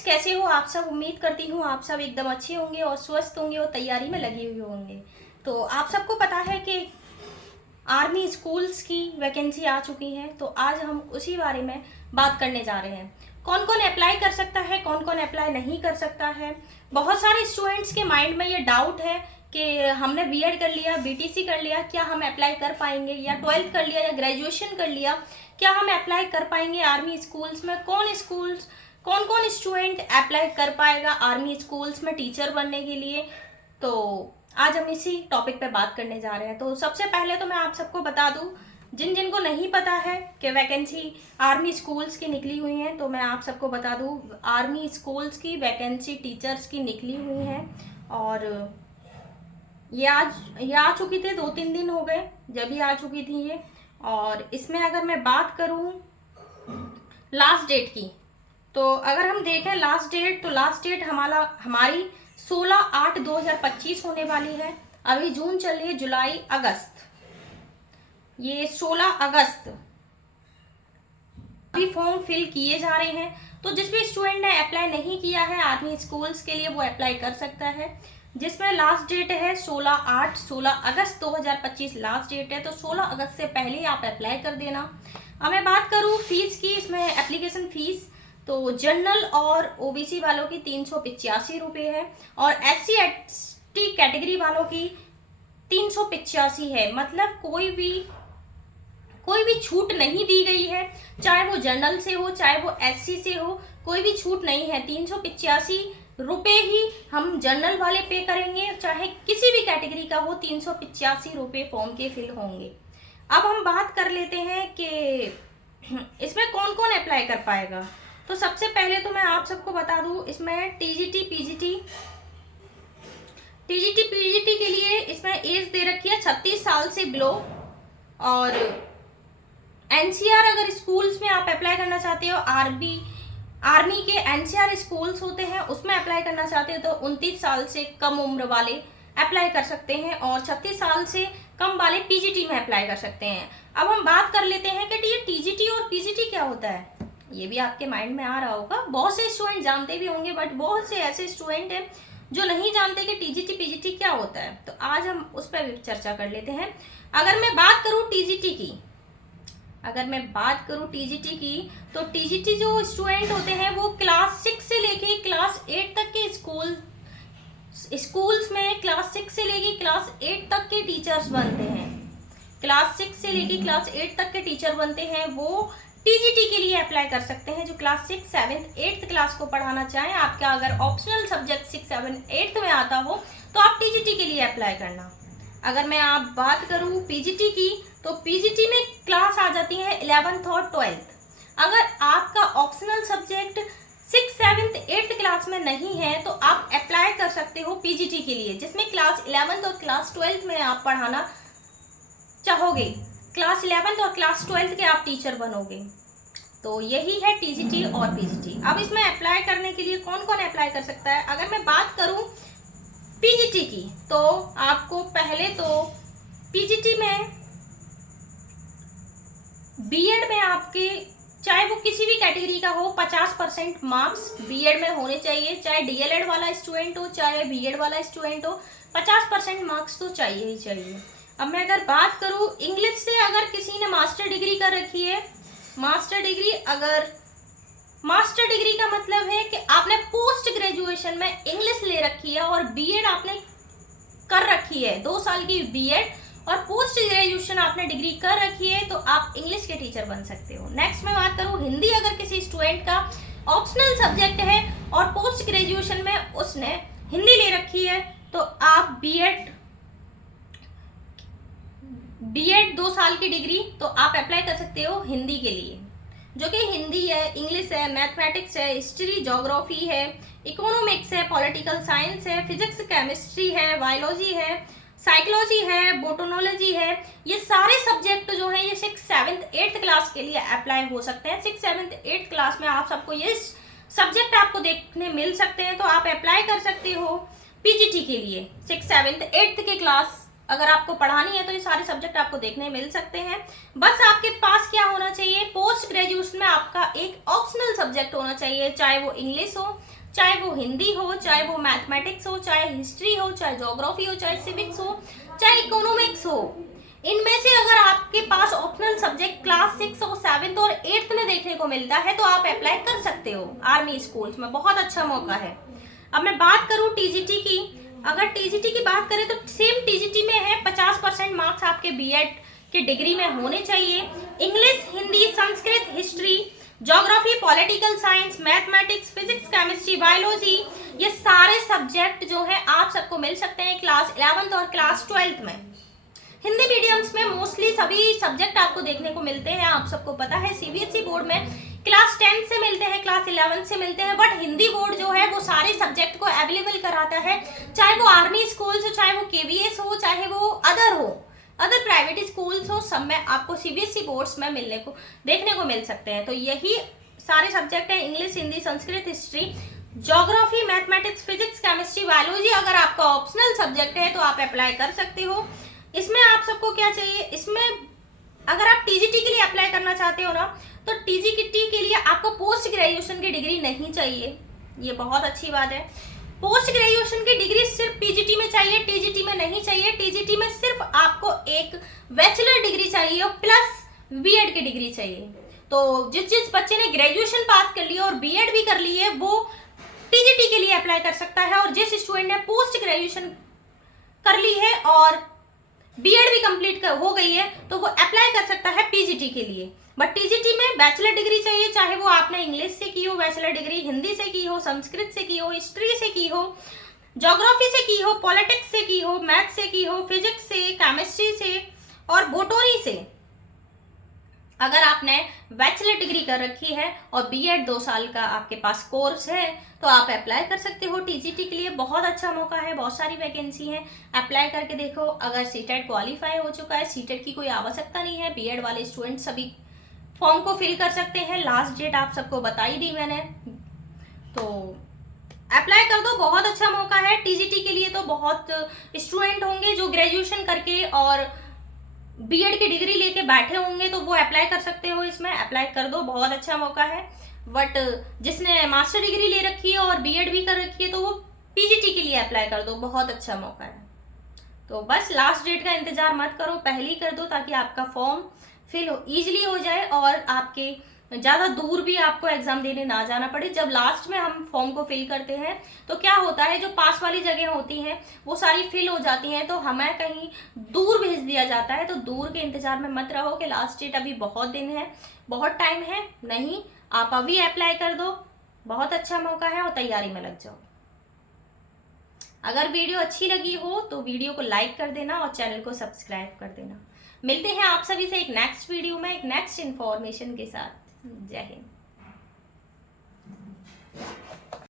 Friends, कैसे हो आप सब? उम्मीद करती हूँ आप सब एकदम अच्छे होंगे और स्वस्थ होंगे और तैयारी में लगे हुए होंगे। तो आप सबको पता है कि आर्मी स्कूल्स की वैकेंसी आ चुकी है, तो आज हम उसी बारे में बात करने जा रहे हैं। कौन कौन अप्लाई कर सकता है, कौन कौन अप्लाई नहीं कर सकता है। बहुत सारे स्टूडेंट्स के माइंड में ये डाउट है कि हमने बीएड कर लिया, बीटीसी कर लिया, क्या हम अप्लाई कर पाएंगे, या 12th कर लिया या ग्रेजुएशन कर लिया, क्या हम अप्लाई कर पाएंगे आर्मी स्कूल्स में। कौन कौन स्टूडेंट अप्लाई कर पाएगा आर्मी स्कूल्स में टीचर बनने के लिए। तो आज हम इसी टॉपिक पे बात करने जा रहे हैं। तो सबसे पहले तो मैं आप सबको बता दूं, जिन जिनको नहीं पता है कि वैकेंसी आर्मी स्कूल्स की निकली हुई हैं, तो मैं आप सबको बता दूं आर्मी स्कूल्स की वैकेंसी टीचर्स की निकली हुई हैं। और ये आ चुकी थी, 2-3 दिन हो गए जब ही आ चुकी थी ये। और इसमें अगर मैं बात करूं लास्ट डेट की, तो अगर हम देखें लास्ट डेट, तो लास्ट डेट हमारी 16/8/2025 होने वाली है। अभी जून चल रही है, जुलाई अगस्त, ये 16 अगस्त अभी फॉर्म फिल किए जा रहे हैं। तो जिस भी स्टूडेंट ने अप्लाई नहीं किया है आर्मी स्कूल्स के लिए, वो अप्लाई कर सकता है। जिसमें लास्ट डेट है 16 अगस्त 2025 लास्ट डेट है, तो 16 अगस्त से पहले आप अप्लाई कर देना। अब मैं बात करूँ फीस की, इसमें एप्लीकेशन फीस तो जनरल और ओबीसी वालों की 385 रुपये है, और SC/ST कैटेगरी वालों की 385 है। मतलब कोई भी छूट नहीं दी गई है, चाहे वो जनरल से हो चाहे वो SC से हो, कोई भी छूट नहीं है। 385 रुपये ही हम जनरल वाले पे करेंगे, चाहे किसी भी कैटेगरी का हो, 385 रुपये फॉर्म के फिल होंगे। अब हम बात कर लेते हैं कि इसमें कौन कौन अप्लाई कर पाएगा। तो सबसे पहले तो मैं आप सबको बता दूं, इसमें टीजीटी पीजीटी के लिए इसमें एज दे रखी है 36 साल से बिलो। और एनसीआर अगर स्कूल्स में आप अप्लाई करना चाहते हो, आर्मी के एनसीआर स्कूल्स होते हैं, उसमें अप्लाई करना चाहते हो तो 29 साल से कम उम्र वाले अप्लाई कर सकते हैं, और 36 साल से कम वाले पीजीटी में अप्लाई कर सकते हैं। अब हम बात कर लेते हैं कि ये टीजीटी और पीजीटी क्या होता है। ये भी आपके माइंड में आ रहा होगा, बहुत से स्टूडेंट जानते भी होंगे, बट बहुत से ऐसे स्टूडेंट हैं जो नहीं जानते कि टीजीटी पीजीटी क्या होता है। तो आज हम उस पर भी चर्चा कर लेते हैं। अगर मैं बात करूँ टीजीटी की, तो टीजीटी जो स्टूडेंट होते हैं वो क्लास 6 से लेके क्लास 8 तक के स्कूल्स में क्लास 6 से लेके क्लास 8 तक के टीचर्स बनते हैं। क्लास 6 से लेके क्लास 8 तक के टीचर बनते हैं, वो टीजीटी के लिए अप्लाई कर सकते हैं। जो क्लास 6, 7, 8 क्लास को पढ़ाना चाहें, आपका अगर ऑप्शनल सब्जेक्ट 6, 7, 8 में आता हो, तो आप टीजीटी के लिए अप्लाई करना। अगर मैं आप बात करूं पीजीटी की, तो पीजीटी में क्लास आ जाती है 11th और 12th। अगर आपका ऑप्शनल सब्जेक्ट 6, 7, 8 क्लास में नहीं है, तो आप अप्लाई कर सकते हो पीजीटी के लिए, जिसमें क्लास 11th और क्लास 12th में आप पढ़ाना चाहोगे। क्लास 11th और क्लास 12th के आप टीचर बनोगे। तो यही है टीजीटी और पीजीटी। अब इसमें अप्लाई करने के लिए कौन कौन अप्लाई कर सकता है। अगर मैं बात करूं पीजीटी की, तो आपको पहले तो पीजीटी में बीएड में आपके, चाहे वो किसी भी कैटेगरी का हो, 50% मार्क्स बीएड में होने चाहिए। चाहे डीएलएड वाला स्टूडेंट हो चाहे बीएड वाला स्टूडेंट हो, 50% मार्क्स तो चाहिए ही चाहिए। अब मैं अगर बात करूं इंग्लिश से, अगर किसी ने मास्टर डिग्री कर रखी है, मास्टर डिग्री का मतलब है कि आपने पोस्ट ग्रेजुएशन में इंग्लिश ले रखी है और बीएड आपने कर रखी है, 2 साल की बीएड और पोस्ट ग्रेजुएशन आपने डिग्री कर रखी है, तो आप इंग्लिश के टीचर बन सकते हो। नेक्स्ट मैं बात करूं हिंदी, अगर किसी स्टूडेंट का ऑप्शनल सब्जेक्ट है और पोस्ट ग्रेजुएशन में उसने हिंदी ले रखी है, तो आप बीएड 2 साल की डिग्री, तो आप अप्लाई कर सकते हो हिंदी के लिए, जो कि हिंदी है, इंग्लिश है, मैथमेटिक्स है, हिस्ट्री, ज्योग्राफी है, इकोनॉमिक्स है, पॉलिटिकल साइंस है, फिजिक्स, केमिस्ट्री है, बायोलॉजी है, साइकोलॉजी है, बोटोनोलॉजी है। ये सारे सब्जेक्ट जो हैं ये 6, 7, 8 क्लास के लिए अप्लाई हो सकते हैं। 6, 7, 8 क्लास में आप सबको ये सब्जेक्ट आपको देखने मिल सकते हैं, तो आप अप्लाई कर सकते हो पीजीटी के लिए 6, 7, 8 के क्लास अगर आपको पढ़ानी है तो ये सारे सब्जेक्ट आपको देखने मिल सकते हैं। बस आपके पास क्या होना चाहिए, पोस्ट ग्रेजुएशन में आपका एक ऑप्शनल सब्जेक्ट होना चाहिए, चाहे वो इंग्लिश हो, चाहे वो हिंदी हो, चाहे वो मैथमेटिक्स हो, चाहे हिस्ट्री हो, चाहे ज्योग्राफी हो, चाहे सिविक्स हो, चाहे इकोनॉमिक्स हो। इनमें से अगर आपके पास ऑप्शनल सब्जेक्ट क्लास 6 और 7 और 8 में देखने को मिलता है तो आप अप्लाई कर सकते हो आर्मी स्कूल्स में, बहुत अच्छा मौका है। अब मैं बात करूं टीजीटी की, अगर टीजीटी की बात करें तो सेम टीजीटी में है 50% मार्क्स आपके बीएड के डिग्री में होने चाहिए। English, Hindi, Sanskrit, history, geography, political science, mathematics, physics, chemistry, biology, ये सारे सब्जेक्ट जो है आप सबको मिल सकते हैं क्लास 11th और क्लास 12th में। हिंदी मीडियम्स में मोस्टली सभी सब्जेक्ट आपको देखने को मिलते हैं, आप सबको पता है। सीबीएसई बोर्ड में क्लास 10 से मिलते हैं, क्लास 11 से मिलते हैं, बट हिंदी बोर्ड जो है वो सारे सब्जेक्ट को अवेलेबल कराता है, चाहे वो आर्मी स्कूल्स हो, चाहे वो केवीएस हो, चाहे वो अदर प्राइवेट स्कूल्स हो, सब में आपको सीबीएसई बोर्ड्स में देखने को मिल सकते हैं। तो यही सारे सब्जेक्ट हैं, English, Hindi, Sanskrit, history, geography, mathematics, physics, chemistry, biology. अगर आपका ऑप्शनल सब्जेक्ट है तो आप अप्लाई कर सकते हो। इसमें आप सबको क्या चाहिए, इसमें अगर आप टीजीटी के लिए अप्लाई करना चाहते हो ना, तो टीजीटी के लिए आपको पोस्ट ग्रेजुएशन की डिग्री नहीं चाहिए, ये बहुत अच्छी बात है। पोस्ट ग्रेजुएशन की डिग्री सिर्फ पीजीटी में चाहिए, टीजीटी में नहीं चाहिए। टीजीटी में सिर्फ आपको एक बैचलर डिग्री चाहिए और प्लस बीएड की डिग्री चाहिए। तो जिस बच्चे ने ग्रेजुएशन पास कर लिया और बीएड भी कर ली है वो टीजीटी के लिए अप्लाई कर सकता है, और जिस स्टूडेंट ने पोस्ट ग्रेजुएशन कर ली है और बीएड भी कंप्लीट हो गई है तो वो अप्लाई कर सकता है पीजीटी के लिए। बट टीजीटी में बैचलर डिग्री चाहिए, चाहे वो आपने इंग्लिश से की हो बैचलर डिग्री, हिंदी से की हो, संस्कृत से की हो, हिस्ट्री से की हो, ज्योग्राफी से की हो, पॉलिटिक्स से की हो, मैथ से की हो, फिजिक्स से, केमिस्ट्री से और बोटनी से। अगर आपने बैचलर डिग्री कर रखी है और बीएड 2 साल का आपके पास कोर्स है तो आप अप्लाई कर सकते हो टीजीटी के लिए। बहुत अच्छा मौका है, बहुत सारी वैकेंसी है, अप्लाई करके देखो। अगर सीटेट क्वालिफाई हो चुका है, सीटेट की कोई आवश्यकता नहीं है, बीएड वाले स्टूडेंट सभी फॉर्म को फिल कर सकते हैं। लास्ट डेट आप सबको बताई दी मैंने, तो अप्लाई कर दो, बहुत अच्छा मौका है टीजीटी के लिए। तो बहुत स्टूडेंट होंगे जो ग्रेजुएशन करके और बीएड की डिग्री लेके बैठे होंगे तो वो अप्लाई कर सकते हो, इसमें अप्लाई कर दो, बहुत अच्छा मौका है। बट जिसने मास्टर डिग्री ले रखी है और बीएड भी कर रखी है तो वो पीजीटी के लिए अप्लाई कर दो, बहुत अच्छा मौका है। तो बस लास्ट डेट का इंतजार मत करो, पहले ही कर दो ताकि आपका फॉर्म फिल ईजिली हो जाए और आपके ज़्यादा दूर भी आपको एग्जाम देने ना जाना पड़े। जब लास्ट में हम फॉर्म को फिल करते हैं तो क्या होता है, जो पास वाली जगह होती हैं वो सारी फिल हो जाती हैं तो हमें कहीं दूर भेज दिया जाता है। तो दूर के इंतजार में मत रहो कि लास्ट डेट अभी बहुत दिन है, बहुत टाइम है, नहीं, आप अभी अप्लाई कर दो, बहुत अच्छा मौका है और तैयारी में लग जाओ। अगर वीडियो अच्छी लगी हो तो वीडियो को लाइक कर देना और चैनल को सब्सक्राइब कर देना। मिलते हैं आप सभी से एक नेक्स्ट वीडियो में एक नेक्स्ट इन्फॉर्मेशन के साथ। जय हिंद।